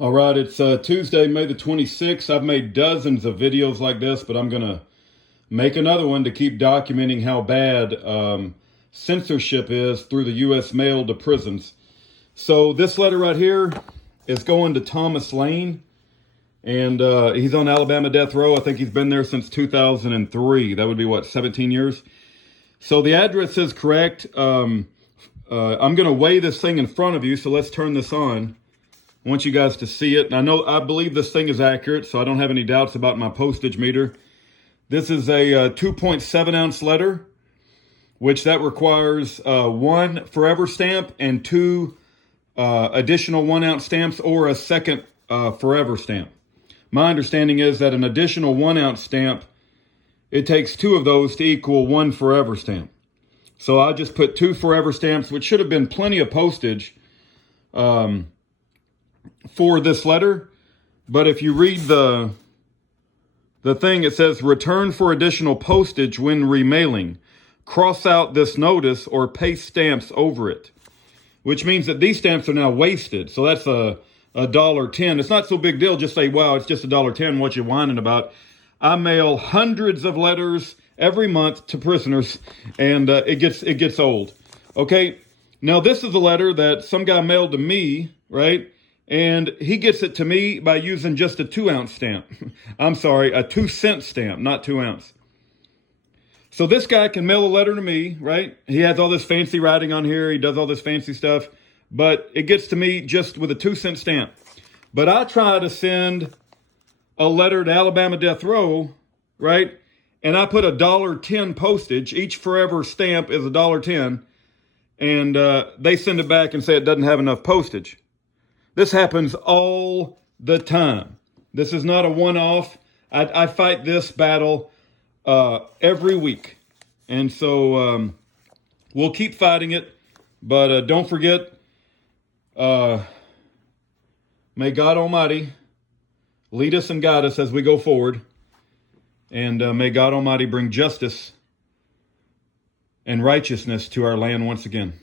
All right, it's Tuesday, May the 26th. I've made dozens of videos like this, but I'm going to make another one to keep documenting how bad censorship is through the U.S. mail to prisons. So this letter right here is going to Thomas Lane, and he's on Alabama death row. I think he's been there since 2003. That would be, what, 17 years? So the address is correct. I'm going to weigh this thing in front of you, so let's turn this on. I want you guys to see it. And I believe this thing is accurate, so I don't have any doubts about my postage meter. This is a 2.7 ounce letter, which that requires one forever stamp and two additional 1 ounce stamps or a second forever stamp. My understanding is that an additional 1 ounce stamp, it takes two of those to equal one forever stamp. So I just put two forever stamps, which should have been plenty of postage for this letter. But if you read the thing, it says return for additional postage when remailing. Cross out this notice or paste stamps over it, which means that these stamps are now wasted. So that's a $1.10. It's not so big deal. Just say, wow, it's just $1.10. What you whining about? I mail hundreds of letters every month to prisoners, and it gets old. Okay, now this is a letter that some guy mailed to me, right? And he gets it to me by using just a 2 ounce stamp. I'm sorry, a 2 cent stamp, not 2 ounce. So this guy can mail a letter to me, right? He has all this fancy writing on here. He does all this fancy stuff, but it gets to me just with a 2 cent stamp. But I try to send a letter to Alabama death row, right? And I put $1.10 postage. Each forever stamp is $1.10. And they send it back and say it doesn't have enough postage. This happens all the time. This is not a one-off. I fight this battle every week. And so we'll keep fighting it. But don't forget, may God Almighty lead us and guide us as we go forward. And may God Almighty bring justice and righteousness to our land once again.